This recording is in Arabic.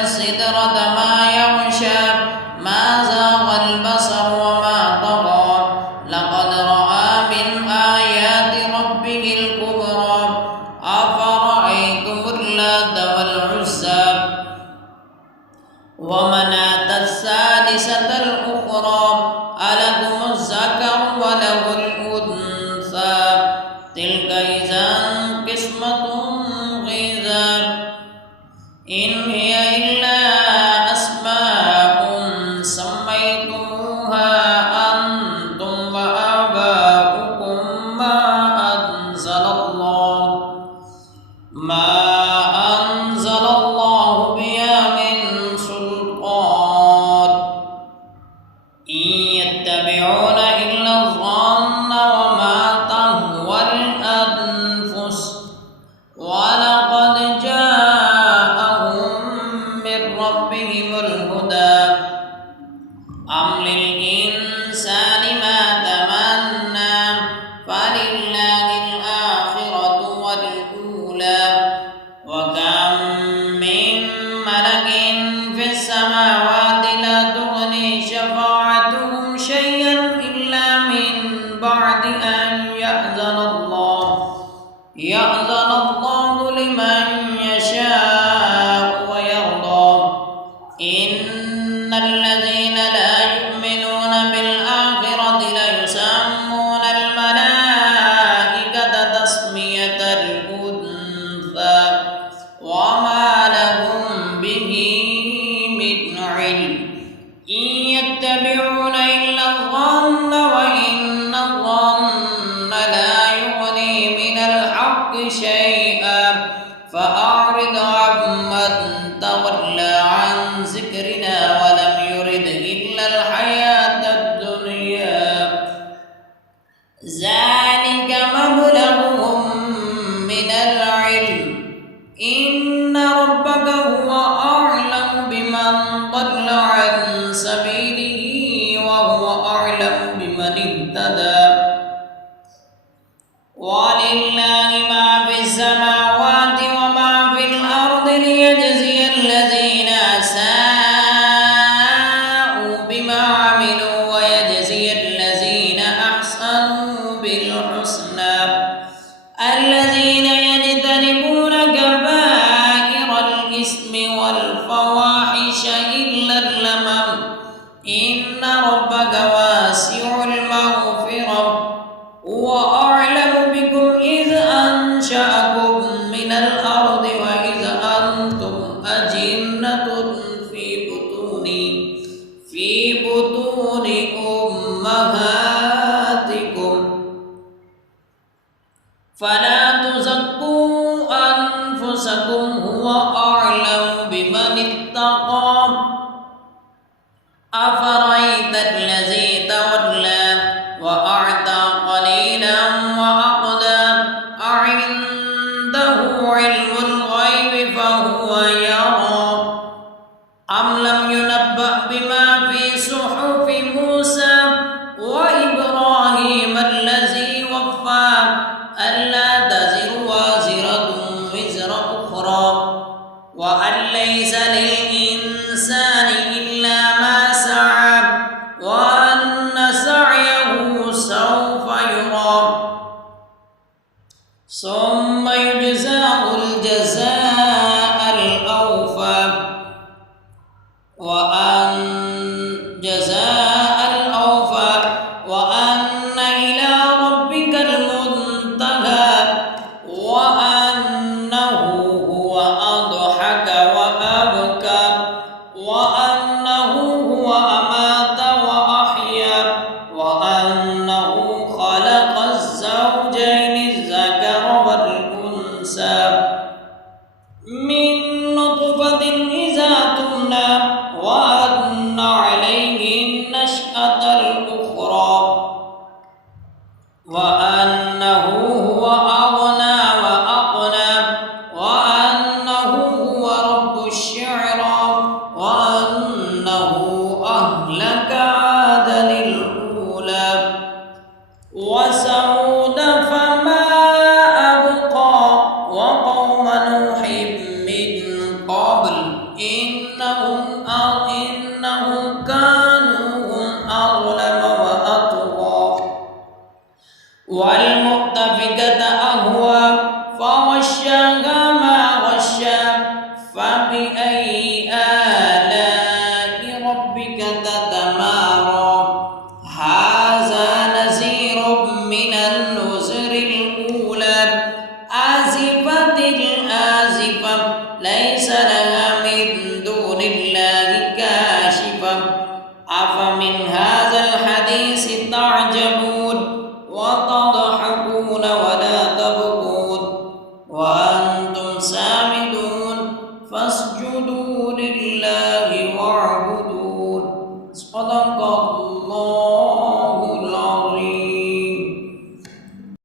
السدرة ما يغشى ما زاغ البصر وما طغى لقد رأى من آيات ربه الكبرى أفرأيتم اللات والعزى ومناة الثالثة الأخرى ألكم الذكر وله الأنثى تلك إذا قسمة ضيزى إن هي إلا أسماء سميتموها أنتم وآباؤكم ما أنزل الله بها من سلطان إن يتبعون إلا الظن وما تهوى الأنفس ولقد جاءهم من ربهم الهدى أم للإنسان ما تمنى فلله الآخرة والأولى وكم من ملك في السماوات لا تغني شفاعتهم شيئا إلا من بعد أن يأذن الله لمن يشاء ويرضى إن الذين لا يؤمنون بالآخرة ليسمون الملائكة تسمية الأنثى وما لهم به من علم إن يتبعون إلا الظن وإن الظن لا يغني من الحق شيئا فأعرض عمن تولى عن ذكرنا ولم يرد إلا الحياة الدنيا ذلك مبلغهم من العلم إن ربك هو أعلم بمن ضل عن سبيله وهو أعلم بمن اهتدى ولله ما في السماوات وما في الأرض ليجزي الذين أساءوا بما عملوا ويجزي الذين أحسنوا بالحسنى الذين يجتنبون كبائر الإثم والفواحش إلا اللمم إن ربك واسع المغفرة هو أعلم بكم إذ أنشأكم من الأرض وإذ أنتم أجنة في بطون أمهاتكم فلا تزكوا أنفسكم هو أعلم بمن اتقى أفرأيت الذي تولى وأعطى قليلا وأقدى أعنده علم الغيب فهو يرى أم لم ينبأ بما في صحف موسى وإبراهيم الذي وفى ألا تزر وازرة وزر أخرى وأن ليس للإنسان إلا ما سعى وأن سعيه سوف يرى ثم يجزاه الجزاء الأوفى وأن إلى ربك المنتهى وأنه هو أضحك وأبكى وأنه هو أمات وأحيا وأنه خلق الزوجين الذكر والأنثى من نطفة إذا تمنى ليس